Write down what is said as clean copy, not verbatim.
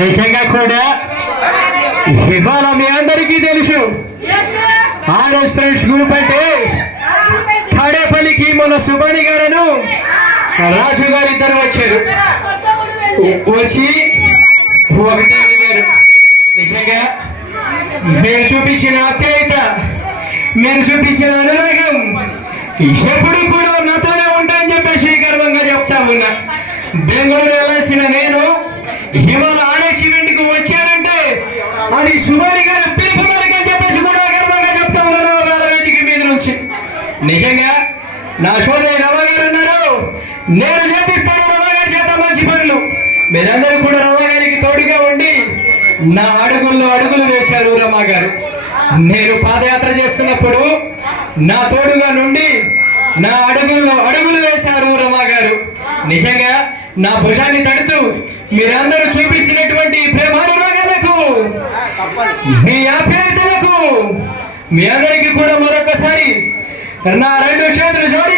నిజంగా కూడా ఇవాళ మీ అందరికీ తెలుసు ఆర్ఎస్ ఫ్రెండ్స్ గ్రూప్ అంటే తాడేపల్లికి మన సుబాని గారును రాజు గారు ఇద్దరు వచ్చారు. వచ్చి ఒకటి గారు నిజంగా మీరు చూపించిన ఆప్యాయత, మీరు చూపించిన అనురాగం ఎప్పుడు కూడా నాతోనే ఉంటాయని చెప్పేసి గర్వంగా చెప్తా ఉన్నా. బెంగళూరు వెళ్ళాల్సిన నేను ఇవాళ ఆర్ఎస్ ఈవెంట్కి వచ్చానంటే అది సుబాని గారు పిలుపు మేరకు అని చెప్పేసి కూడా గర్వంగా చెప్తా ఉన్నాను వేల వేదిక మీద నుంచి. నిజంగా నా సోదరి రమ గారు ఉన్నారు, నేను చేపిస్తాను రమ గారి చేత మంచి పనులు. మీరందరూ కూడా రమ గారికి తోడుగా ఉండి నా అడుగుల్లో అడుగులు వేశారు రమ గారు. నేను పాదయాత్ర చేస్తున్నప్పుడు నా తోడుగా నుండి నా అడుగుల్లో అడుగులు వేశారు రమ గారు. నిజంగా నా భుజాన్ని తడుతూ మీరందరూ చూపించినటువంటి ప్రేమానురాగాలకు, మీ ఆప్యాయతలకు మీ అందరికీ కూడా మరొకసారి నా రెండు చేతులు జోడి